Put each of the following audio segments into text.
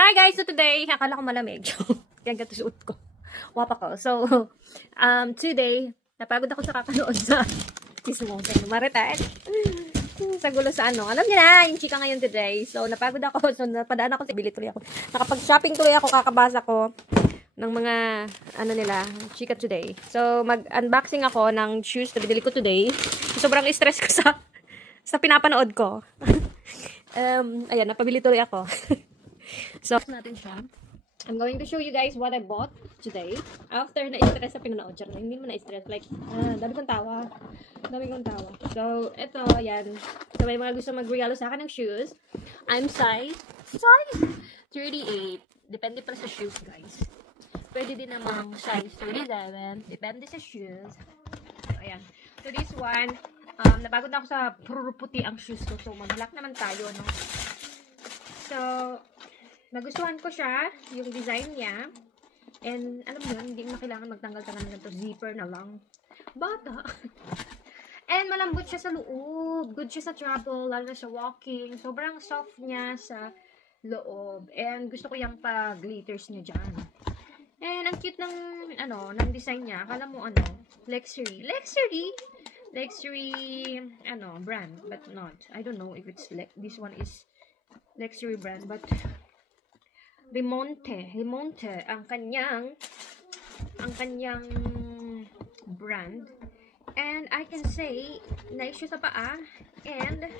Hi guys! So today, akala ko malamig. Kaya gato suot ko. Wapa ko. So, today, napagod ako sa kakanood sa Chismosa. Maritain. Sa gulo sa ano. Alam niyo na, yung chika ngayon today. So, napagod ako. So, napadaan ako. Bili tuloy ako. Nakapag-shopping tuloy ako. Kakabasa ko ng mga, ano nila, chika today. So, mag-unboxing ako ng shoes na binili ko today. Sobrang stress ko sa pinapanood ko. Ayan, napabili tuloy ako. So, natin siya. I'm going to show you guys what I bought today. After na-stress sa pinanood siya. Hindi mo na-stress. Like, dami kong tawa. So, ito, ayan. So, may mga gusto mag-regalo sa akin ng shoes. I'm size 38. Depende pa sa shoes, guys. Pwede din namang size 37. Depende sa shoes. So, ayan. So, this one, napagod na ako sa puro puti ang shoes ko. So, mag-black naman tayo, no? So, nagustuhan ko siya, yung design niya. And, alam mo yun, hindi mo kailangan magtanggal ka ng ganito. Zipper na lang. Bata. And, malambot siya sa loob. Good siya sa travel, lalo na sa walking. Sobrang soft niya sa loob. And, gusto ko yung pa-glitters niya dyan. And, ang cute ng, ng design niya. Akala mo, Luxury, brand. But not. I don't know if it's, this one is luxury brand. But, Rimonte ang kanyang brand. And I can say nice siya sa paa and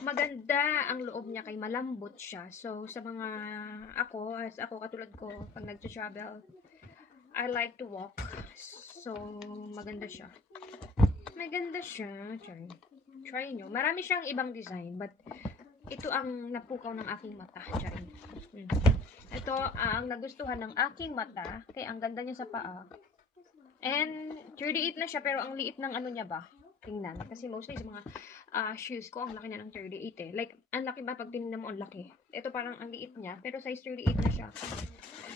maganda ang loob niya, kay malambot siya. So sa mga ako katulad ko, pag nagta-travel, I like to walk. So maganda siya. Try nyo. Marami siyang ibang design, but ito ang napukaw ng aking mata. Ito ang nagustuhan ng aking mata. Kaya ang ganda niya sa paa. And 38 na siya, pero ang liit ng niya ba? Tingnan. Kasi mostly sa mga shoes ko, ang laki na ng 38 eh. Like, ang laki ba pag tinignan mo, ang laki. Ito parang ang liit niya, pero size 38 na siya.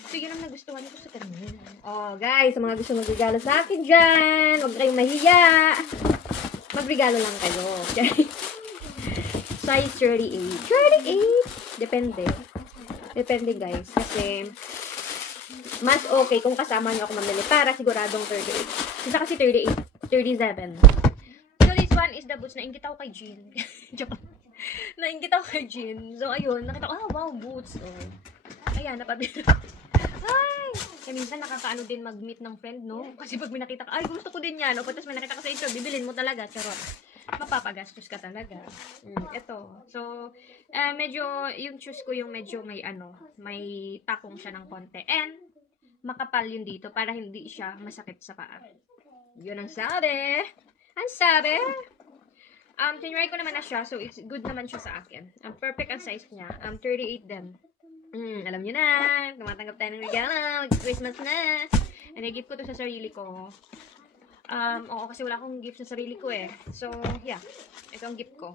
So, yun ang nagustuhan ko sa kanya. Oh, guys, sa mga gusto magregalo sa akin dyan, huwag kayong mahiya. Magregalo lang kayo. Okay? Size 38. Depende guys. Kasi, mas okay kung kasama nyo ako mamili para siguradong 38. Isa kasi 37. So, this one is the boots. Nainggit ako kay Jean. Nainggit ako kay Jean. So, ayun. Nakita ko, wow, boots. Oh. Ayan, napabili. Ay! Kaya minsan nakakaano din mag-meet ng friend, no? Kasi pag may nakita ka, ay, gusto ko din yan. O, tapos may nakita ka sa ito, bibilin mo talaga. Charot. Mapapagastos ka talaga. Ito. So, medyo, yung shoes ko yung medyo may may takong siya ng konti. And, makapal yun dito para hindi siya masakit sa paa. Yun ang sabi. Tinry ko naman na siya, so it's good naman siya sa akin. Perfect ang size niya. 38 din. Alam niyo na, tumatanggap tayo ng regalo. Christmas na. And I give ko to sa sarili ko. Oo, kasi wala akong gift sa sarili ko eh. So, yeah. Ito ang gift ko.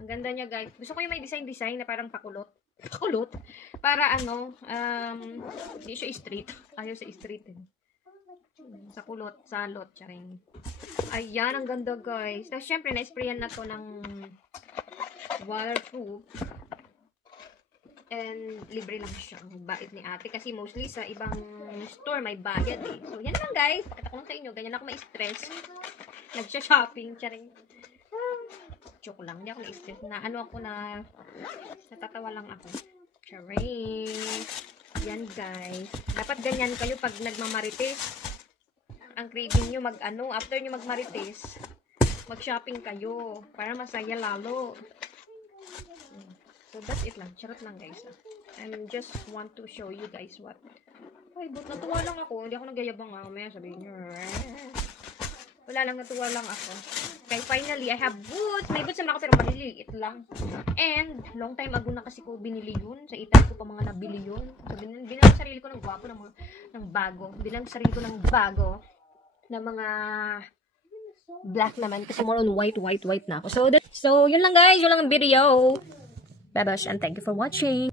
Ang ganda niya, guys. Gusto ko yung may design na parang pakulot. Para hindi siya straight. Ayaw sa straight eh. Sa kulot, salot, charing. Ayan, ang ganda, guys. Tapos, syempre, na-sprayan na to ng waterproof. And libre lang siya ang bait ni ate. Kasi mostly sa ibang store may bayad eh. So, yan lang guys. Pakita ko lang sa inyo. Ganyan ako ma-stress. Nagsha-shopping. Charing. Joke lang. Hindi ako na-stress. Natatawa lang ako. Charing. Yan guys. Dapat ganyan kayo pag nagmamarites. Ang craving nyo after nyo magmarites, mag-shopping kayo. Para masaya lalo. So, that's it lang. Charot lang, guys. I just want to show you guys what. Ay, but natuwa lang ako. Hindi ako nagyayabang May sabihin nyo. Wala lang, natuwa lang ako. Okay, finally, I have boots. May boots naman ako, pero maliliit lang. And, long time ago na kasi ko binili yun. Sa itan ko pa mga nabili yun. So, bilang sarili ko ng gwapo, ng bago. Bilang sarili ko ng bago, na mga black naman. Kasi more on white na ako. So, yun lang guys. Yun lang ang video. Bye-bye and thank you for watching.